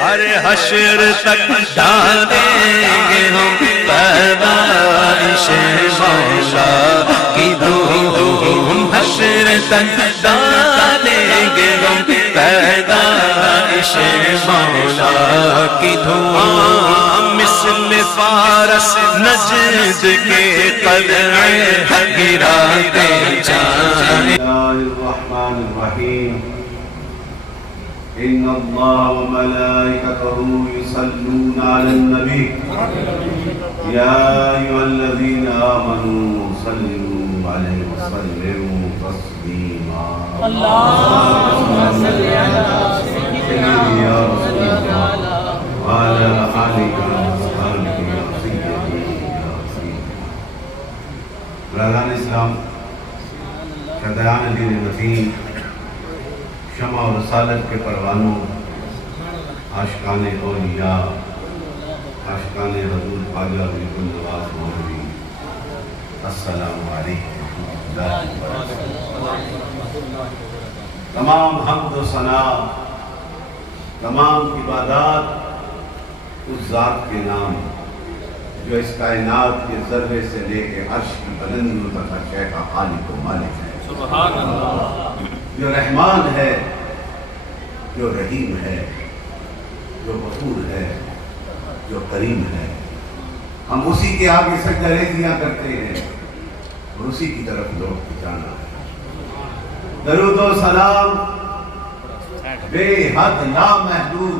ہر حشر تک ڈالیں گے ہم پیدائش مولا کی دھوم، حشر تک ڈالیں گے ہم پیدائش مولا کی دھوم، مثل فارس نجد کے قلعے گراتے جائیں۔ الرحمن الرحیم ان اللہ وملائکتہ یصلون علی النبی یا ایھا الذین آمنوا صلوا علیہ وسلموا تسلیما۔ اللہم صل علی سیدنا وعلی آلہ وصحبہ یا سیدی یا سیدی۔ برادران اسلام، شہدائان دین متین، شمع و رسالت کے پروانوں، عاشقان اولیاء، عاشقان حضور خواجہ غریب النواز مولوی، السلام علیکم ورحمۃ اللہ وبرکاتہ۔ تمام حمد و ثنا، تمام عبادات اس ذات کے نام جو اس کائنات کے ذرے سے لے کے عرش کی بلندیوں تک ہر شے کا خالق و مالک ہے۔ سبحان اللہ۔ جو رحمان ہے، جو رحیم ہے، جو غفور ہے، جو کریم ہے، ہم اسی کے آگے سجدہ ریزیاں کرتے ہیں اور اسی کی طرف لوٹ کے جانا ہے۔ درود و سلام بے حد لامحدود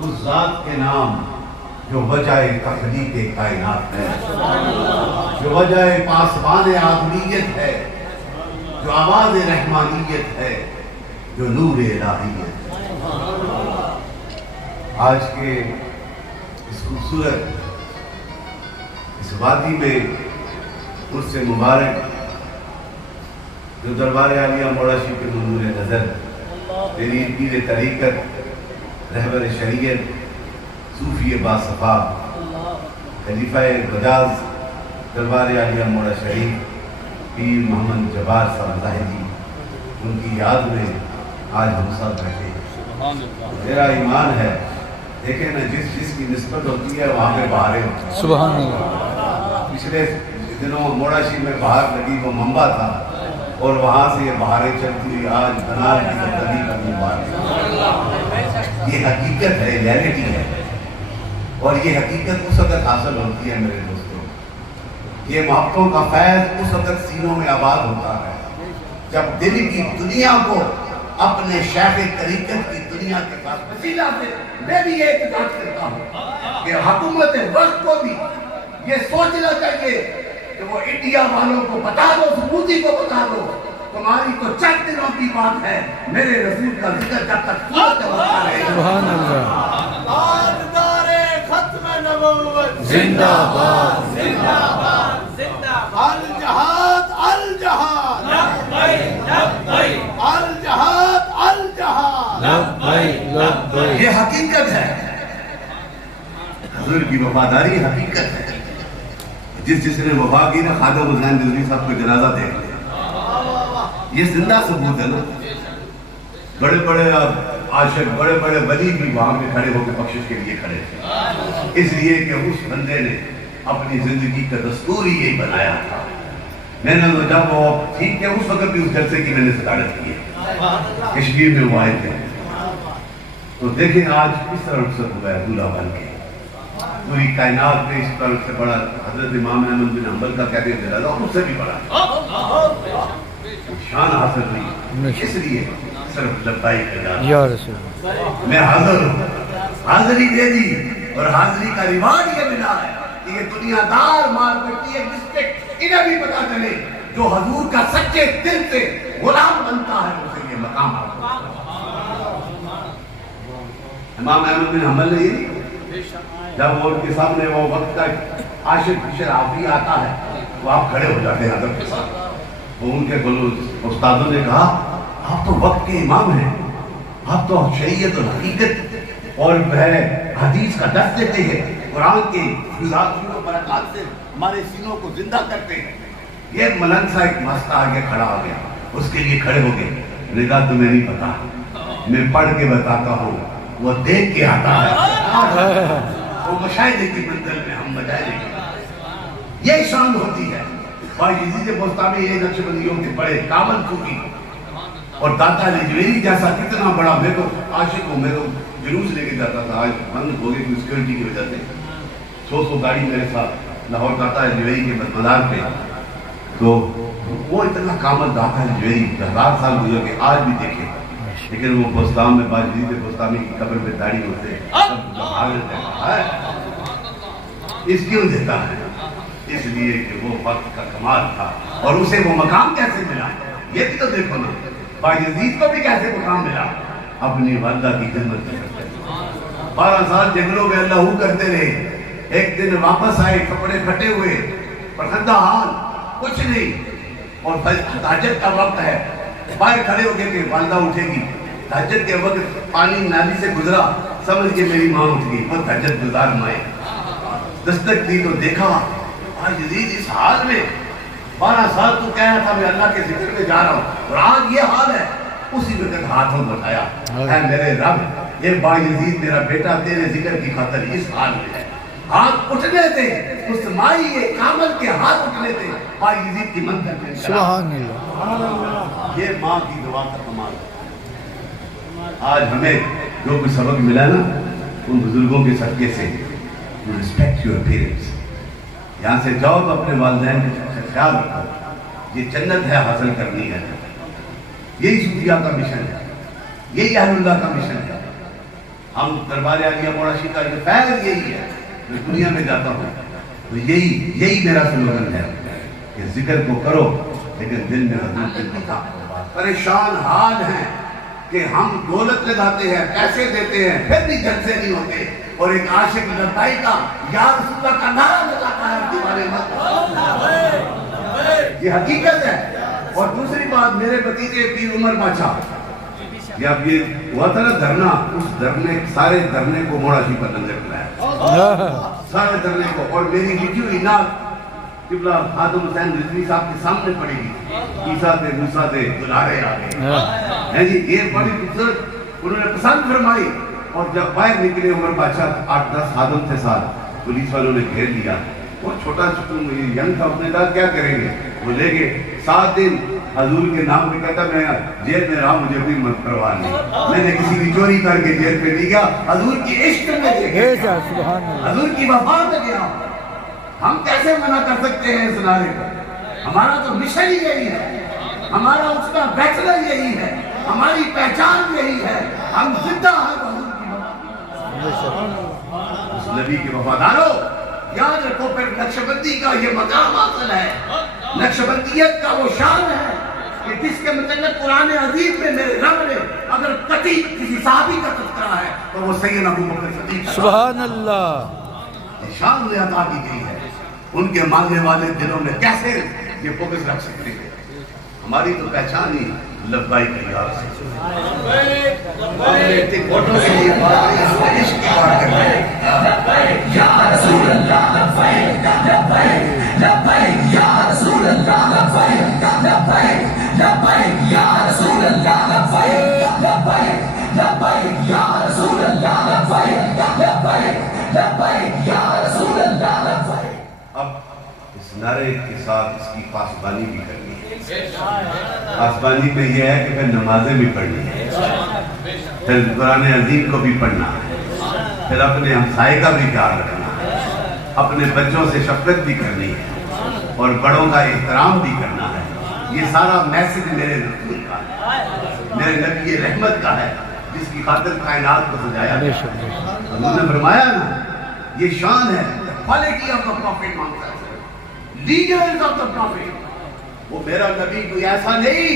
اس ذات کے نام جو وجہ تخلیق کائنات ہے، جو وجہ پاسبان آدمیت ہے، جو آواز رحمانیت ہے، جو نور الہیت ہے۔ آج کے اس خوبصورت اس وادی میں اس سے مبارک جو دربار عالیہ موڑاشی کے منور نظر، تیری پیر طریقت، رہبر شریعت، صوفی باصفا، خلیفہ بجاز دربار عالیہ موڑا شریف پیر محمد جبار صاحب لاہری، ان کی یاد میں آج ہم سب بیٹھے ہیں۔ میرا ایمان ہے، دیکھیں نا، جس کی نسبت ہوتی ہے وہاں پہ بہاریں ہوتی ہیں۔ سبحان اللہ۔ پچھلے دنوں موڑاشی میں بہار لگی، وہ منبع تھا، اور وہاں سے یہ بہاریں چلتی ہوئی آج بنار کی تبدیلی کرنے والے۔ یہ حقیقت ہے، ریئلٹی ہے، اور یہ حقیقت اس وقت حاصل ہوتی ہے میرے دوستوں، یہ محبتوں کا فیض اس وقت سینوں میں آباد ہوتا ہے جب دل کی دنیا کو اپنے شیخ طریقت کی دنیا کے ساتھ وسیلہ سے میں بھی یہ اعتقاد کرتا ہوں کہ حکومت وقت کو بھی یہ سوچنا چاہیے کہ وہ انڈیا والوں کو بتا دو، سبوتی کو بتا دو، تمہاری تو چند دنوں کی بات ہے، میرے رسول کا ذکر جب تک صورت ہوتا رہے۔ سبحان اللہ۔ ختم نبوت زندہ باد، زندہ باد، زندہ باد۔ الجہاد الجہاد، لبیک لبیک، الجہاد الجہاد، لبیک لبیک۔ یہ حقیقت ہے، حضور کی وفاداری حقیقت ہے۔ جس نے وفا کی نا، خواجہ حسین رضوی صاحب کو جنازہ دیکھ لیا، یہ زندہ ثبوت ہے نا۔ بڑے بڑے عاشق، بڑے بڑے ولی بھی وہاں پہ کھڑے ہو کے بخشش کے لیے کھڑے تھے، اس لیے کہ اس بندے نے اپنی زندگی کا دستور ہی یہی بنایا تھا۔ میں نے جب وہ ٹھیک ہے، اس وقت بھی اس جلسے کی میں نے صدارت کی ہے، کشمیر میں وہ آئے تھے، تو دیکھیں آج کس طرح رخصت ہوا ہے دولہا بن کے۔ پوری کائنات میں اس طرح سے بڑا حضرت امام احمد بن حنبل کا کہتے ہیں جلالہ، اس سے بھی بڑا شان حاصل ہوئی، اس لیے صرف لبیک یا رسول میں حاضر ہوں، حاضری دے دی، اور حاضری کا ریوارڈ یہ ملا ہے کہ یہ دنیا دار مارکیٹ ایک ڈسٹرکٹ انہیں بھی پتا چلے جو حضور کا سچے دل سے غلام بنتا ہے اسے یہ مقام آتا ہے۔ امام احمد بن حنبل نے یہ جب وہ ان کے سامنے وہ وقت کا عاشق شرافی آتا ہے، وہ آپ کھڑے ہو جاتے ہیں ادب کے ساتھ۔ وہ ان کے استادوں نے کہا آپ تو وقت کے امام ہیں، آپ تو شریعت اور حقیقت اور حدیث کا درس دیتے ہیں، قرآن کے فضائل و برکات سے ہمارے سینوں کو زندہ کرتے ہیں۔ یہ ملنگ سا ایک مستہ آگے کھڑا ہو گیا، اس کے لیے کھڑے ہو گئے، نے کہا تمہیں نہیں پتا، میں پڑھ کے بتاتا ہوں वो देख के आता है, वो मुशाहिदे की मंजिल में हम बजाने की ये शान होती है। भाई यजीद बोस्तामी ये नक्शबंदियों के बड़े कामल खूबी और दाता लजवेरी जैसा कितना बड़ा, मेरे को आशिक हूँ, मेरे को जुलूस लेके जाता था, आज बंद हो गई सिक्योरिटी की वजह से। 100 गाड़ी मेरे साथ लाहौर दाता लजवेरी के मदार पे, तो वो इतना कामल दाता लजवेरी 1000 साल गुजर के आज भी देखे, लेकिन वो बोस्ताम में बाजीद बोस्तामी की कब्र में दाढ़ी होते इस क्यों देता है? इसलिए कि वो वक्त का कमाल था और उसे वो मकाम कैसे मिला, ये भी तो देखो ना। बायजीद को भी कैसे मकाम मिला, अपनी वालदा की खिदमत करते 12 साल जंगलों में अल्लाह करते रहे। एक दिन वापस आए कपड़े फटे हुए, परखंदा हाल, कुछ नहीं, और तहज्जुद का वक्त है, बाहर खड़े हो गए कि वालदा उठेगी। तहज्जुद के वक्त पानी नाली से गुजरा, समझ के मेरी माँ उठ गई, वो तहज्जुद गुजार माए। दस्तक दी तो देखा आज यजीद इस हाल में, 12 साल तो कह रहा था मैं अल्लाह के जिक्र में जा रहा हूँ और आज ये हाल है। उसी वक्त हाथों उठाया, है मेरे रब, ये बायजीद मेरा बेटा तेरे जिक्र की खातिर इस हाल में है। हाथ उठने थे, उस माई ये कामल के हाथ उठने थे बायजीद की मंदिर में। सुभान अल्लाह, ये माँ की दुआ का कमाल है। आज हमें जो कुछ सबक मिला ना उन बुजुर्गों के सदके से, यू रिस्पेक्ट योर पेरेंट्स। यहाँ से जाओ तो अपने वालिदैन का ख्याल रखो, ये जन्नत है हासिल करनी है। यही सूफिया का मिशन है, यही अहलुल्लाह का मिशन है। हम दरबार आलिया मोड़ाशी का ये फैज़ यही है। मैं दुनिया में जाता हूँ तो यही मेरा स्लोगन है कि जिक्र को करो लेकिन दिल में हजूर की बता। परेशान हाल हैं कि हम दौलत लगाते हैं, पैसे देते हैं, फिर भी जलसे नहीं होते, और एक आशिक लब्बाई का या रसूलुल्लाह का नारा लगाता है दीवाने मत। ये हकीकत है। और दूसरी बात, मेरे भतीजे पीर उमर बादशाह, या ये हुआ था ना धरना, उस धरने, सारे धरने को मोड़ाशी पर लंगर खिलाया, सारे धरने को। और मेरी लिखी हुई नात किबला खादम हुसैन रिजवी साहब के सामने पड़ेगी, ईसा थे, मूसा थे, दुलारे आ गए हैं जी। ये बड़ी खूबसूरत उन्होंने पसंद फरमाई। और जब बाहर निकले उमर बादशाह 8-10 खादम थे साथ, पुलिस वालों ने घेर लिया। वो छोटा यंग था, उसने कहा क्या करेंगे, वो ले गए 7 दिन हजूर के नाम पे। कहता मैं जेल में रहा, मुझे भी मत करवा नहीं, मैंने किसी की चोरी करके जेल पे नहीं गया, हजूर की इश्क में गया, हजूर की वफा में गया। हम कैसे मना कर सकते हैं इस नारे को? हमारा तो मिशन ही यही है, हमारा उसका बैचलर यही है, हमारी पहचान यही है, हम जिंदा हैं उस नबी के वफादारों। याद रखो, फिर नक्शबंदी का ये मकाम हासिल है, नक्शबंदियत का वो शान है कि जिसके मतलब कुरान अजीम में मेरे रब ने अगर कभी किसी साहबी का तज़किरा है तो वो सैयद अबू बकर सिद्दीक़, सुभान अल्लाह, शान ने अता की गई है। उनके मानने वाले दिलों में कैसे ये फोकस रख सकते हैं? हमारी तो पहचान ही लब्बाई की याद से। फोटो के लिए इश्क की बात कर रहे हैं। या रसूल अल्लाह लब्बैक लब्बैक लब्बैक या रसूल अल्लाह लब्बैक लब्बैक लब्बैक या रसूल अल्लाह लब्बैक लब्बैक लब्बैक या रसूल अल्लाह लब्बैक लब्बैक लब्बैक या रसूल अल्लाह लब्बैक। अब इस नारे के साथ इसकी पासबानी भी करनी है। पासबानी में यह है कि फिर नमाजें भी पढ़नी है, फिर कुरान अजीम को भी पढ़ना है, फिर अपने हमसाये का भी ख्याल रखना है, अपने बच्चों से शफकत भी करनी है और बड़ों का एहतराम भी करना है। ये सारा मैसेज मेरे रसूल का है, मेरे नबी रहमत का है, जिसकी खातिर कायनात को सजाया गया। उन्होंने फरमाया ना, ये शान है, क्वालिटी ऑफ द प्रॉफिट मांगता है, लीडर्स ऑफ द प्रॉफिट। वो मेरा नबी कोई ऐसा नहीं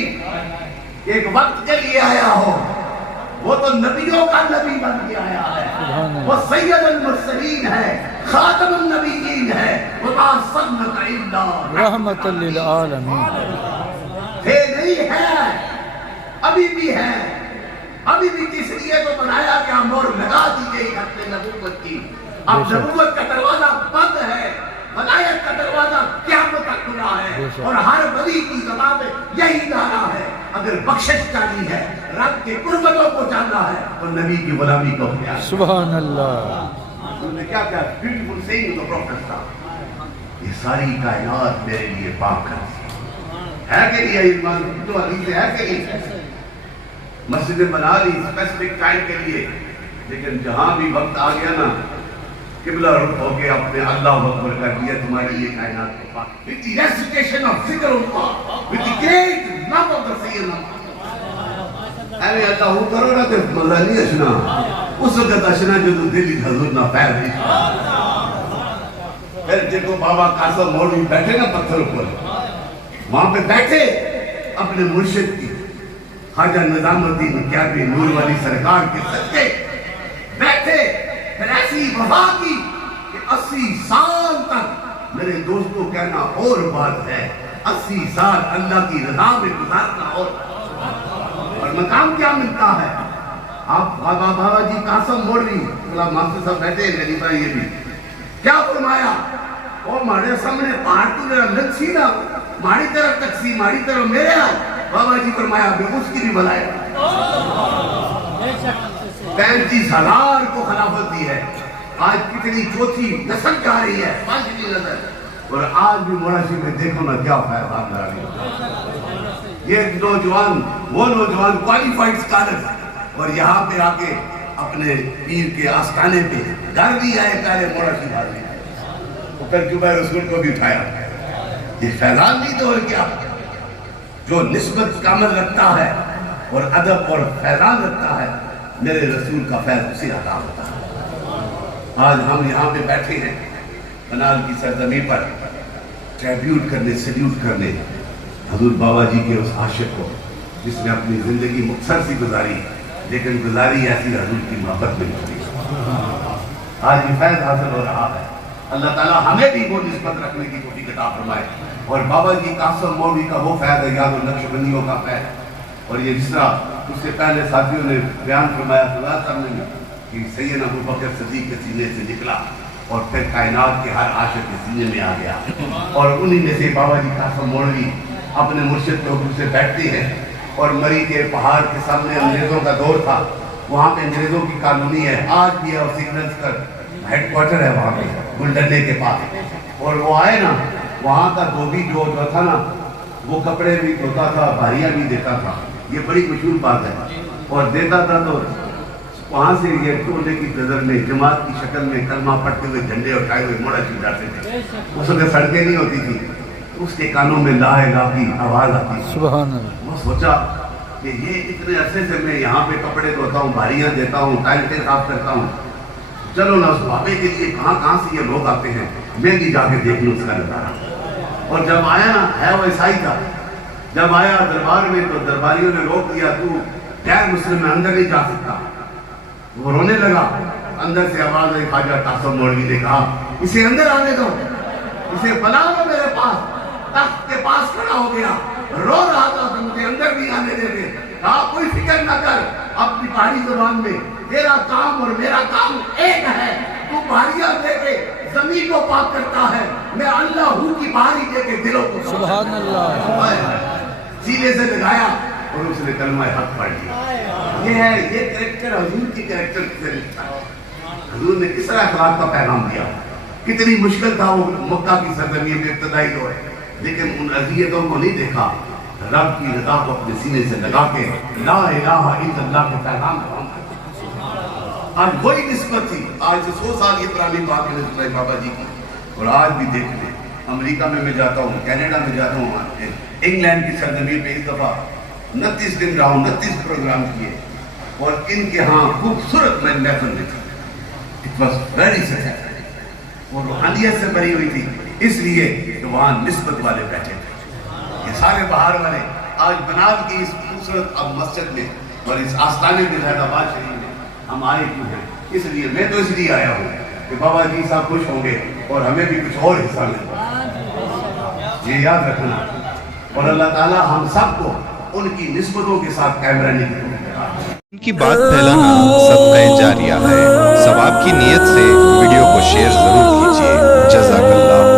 एक वक्त के लिए आया हो, वो तो नबियों का नबी बन के आया है। वो सैयदुल मुरसलीन है, खातमुन नबिय्यीन है, वमा सल्लल्लाहु इल्ला रहमतुल लिल आलमीन। थे नहीं है, अभी भी है, अभी भी इसलिए तो बनाया गया, मोहर लगा दी गई अपने नबूवत की। अब नबूवत का दरवाजा बंद है, वलायत का दरवाजा क़यामत तक खुला है और हर वली की ज़बान में यही नारा है अगर बख्शिश करनी है, रब के कुर्बतों को जानना है, तो नबी की गुलामी को प्यार। सुभान अल्लाह। उन्होंने क्या क्या ब्यूटीफुल सेइंग ऑफ प्रॉफिट था, ये सारी कायनात मेरे लिए पाक है कि नहीं? ईमान तो हदीस है कि नहीं? मस्जिदें बना ली स्पेसिफिक टाइम के लिए, लेकिन जहां भी वक्त आ गया ना, किबला रुख होके अपने अल्लाह अकबर कर दिया, तुम्हारे लिए कायनात को पाक। With the recitation of zikrullah, with the great love of the Sayyidina, अरे अल्लाह करो ना तो मजा नहीं अशना, उस वक्त अशना जो तो दिल हजूर ना पैर दी। फिर देखो बाबा कासम मौलवी बैठे ना पत्थर पर, वहां पे बैठे अपने मुर्शिद की ख्वाजा निजामुद्दीन क्याबी नूर वाली सरकार के सदके बैठे, फिर ऐसी वफा की कि 80 साल तक मेरे दोस्तों कहना और बात है, 80 साल अल्लाह की रज़ा में गुजारना और मकाम क्या मिलता है। आप बाबा जी कासम मौलवी मास्टर साहब बैठे गरीबा, ये भी क्या फरमाया, और हमारे सामने पहाड़ तो मेरा लक्ष्य ना, माड़ी तरफ तकसी माड़ी तरफ मेरे आओ। बाबा जी फरमाया उसकी भी भलाई 35,000 को खिलाफत दी है, आज कितनी चौथी नस्ल जा रही है, 5वीं नस्ल, और आज भी मोराशी में देखो ना क्या फायदा आ रही है। ये नौजवान वो नौजवान क्वालिफाइड स्कॉलर, और यहाँ पे आके अपने पीर के आस्थाने पे घर भी आए प्यारे मोराशी भाई, तो फिर जुबैर रसूल को भी उठाया। ये फैजान नहीं तो और क्या, जो निस्बत कामल रखता है और अदब और फैजान रखता है, मेरे रसूल का फैज उसे अता होता है। आज हम यहाँ पे बैठे हैं कनाल की सरजमी पर, ट्रिब्यूट करने, सल्यूट करने हजूर बाबा जी के उस आशिक को जिसने अपनी जिंदगी मुख्तसर सी गुजारी, लेकिन गुजारी ऐसी हजूर की मोहब्बत में गुजारी। आज ये फैज हासिल हो रहा है, अल्लाह ताला हमें भी वो निस्बत रखने की तौफीक अता फरमाए। और बाबा जी कासम मौलवी का वो फैज है, याद नक्शबंदियों का फैज, और ये जिस तरह उससे पहले साथियों ने बयान फरमाया सामने कि सैयदना अबू बकर सिद्दीक के सीने से निकला और फिर कायनात के हर आशिक के सीने में आ गया, और उन्हीं में से बाबा जी कासम मौलवी अपने मुर्शिद के हुक्म से बैठते हैं। और मरी के पहाड़ के सामने अंग्रेजों का दौर था, वहाँ पे अंग्रेजों की कॉलोनी है, आज भी है, और सिग्नल्स का हेडक्वार्टर है वहाँ पे गुलडंडे के पास। और वो आए ना, वहाँ का धोबी जो था ना, वो कपड़े भी धोता था, भारियाँ भी देता था, ये बड़ी मशहूर बात है। और देता था तो वहाँ से ये टोले की नजर में जमात की शक्ल में कलमा पढ़ते हुए झंडे उठाए हुए मोड़ा चल जाते थे। उस वक्त सड़कें नहीं होती थी, उसके कानों में ला इलाहा की आवाज आती थी। सुभान अल्लाह। वो सोचा कि ये इतने अरसे से मैं यहाँ पे कपड़े धोता हूँ, भारियाँ देता हूँ, टाइल्सें साफ करता हूँ, चलो ना उस बाबे के लिए कहाँ से ये लोग आते हैं, मैं भी जाके देख लूँ उसका नजारा। और जब आया ना, है वो ईसाई था, जब आया दरबार में तो दरबारियों ने रोक दिया, तू गैर मुस्लिम में अंदर नहीं जा सकता। वो रोने लगा, अंदर से आवाज आई, ख्वाजा कासम मौलवी ने कहा इसे अंदर आने दो, इसे बुला लो मेरे पास। तख्त के पास खड़ा हो गया, रो रहा था, तो मुझे अंदर नहीं आने देते। कहा कोई फिक्र न कर, अपनी पहाड़ी जुबान में तेरा काम और मेरा काम एक है, तू भारियां देके जमीन को पाक करता है, मैं अल्लाह हूँ की भारी देके दिलों को। सुभान अल्लाह। सीने से लगाया और उसने कलमा हक पढ़ लिया। ये है, ये कैरेक्टर हुजूर की कैरेक्टर से लिखता है। हुजूर ने किस तरह अखलाक का पैगाम दिया, कितनी मुश्किल था वो मक्का की सरजमी में इब्तदाई दौर, लेकिन उन अज़ियतों को नहीं देखा, रब की रज़ा को अपने सीने से लगा के ला इलाहा इल्लल्लाह के पैगाम को आज वही निस्बत थी। आज से 100 साल ये पुरानी बात है बाबा जी की, और आज भी देख ले, अमेरिका में मैं जाता हूँ, कनाडा में जाता हूँ, इंग्लैंड की सरजमी पे इस दफा 29 दिन रहा हूँ, 29 प्रोग्राम किए, और इनके यहाँ खूबसूरत महफिल में थी। इट वॉज वेरी सक्सेसफुल, और रूहानियत से भरी हुई थी, इसलिए तो वहाँ निस्बत वाले बैठे थे। ये सारे बाहर वाले आज बनाल की इस खूबसूरत अब मस्जिद में और इस आस्थाने में हैदराबाद शरीफ में हम आए क्यों हैं? इसलिए मैं तो इसलिए आया हूँ कि बाबा जी साहब खुश होंगे और हमें भी कुछ और हिस्सा मिलेगा, ये याद रखना। और अल्लाह ताला हम सबको उनकी निस्बतों के साथ कायम रहने की इनकी बात फैलाना सदक़े जारिया है। सवाब की नीयत से वीडियो को शेयर जरूर कीजिए। जज़ाकल्लाह।